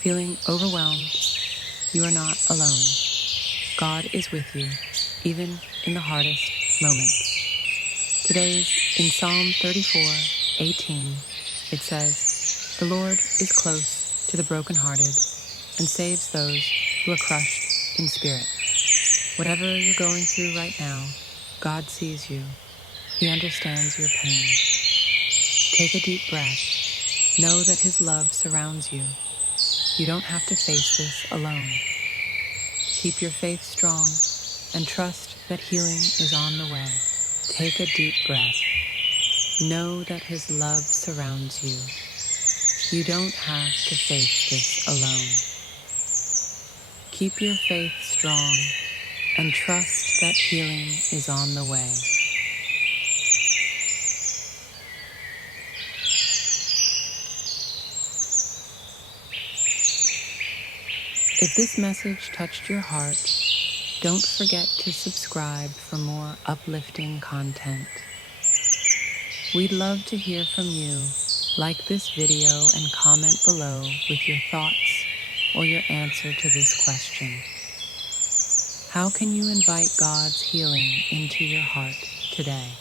Feeling overwhelmed, you are not alone. God is with you, even in the hardest moments. Today's in Psalm 34:18, it says, "The Lord is close to the brokenhearted and saves those who are crushed in spirit." Whatever you're going through right now, God sees you. He understands your pain. Take a deep breath. Know that His love surrounds you. You don't have to face this alone. Keep your faith strong and trust that healing is on the way. Take a deep breath. Know that His love surrounds you. You don't have to face this alone. Keep your faith strong and trust that healing is on the way. If this message touched your heart, don't forget to subscribe for more uplifting content. We'd love to hear from you. Like this video and comment below with your thoughts or your answer to this question. How can you invite God's healing into your heart today?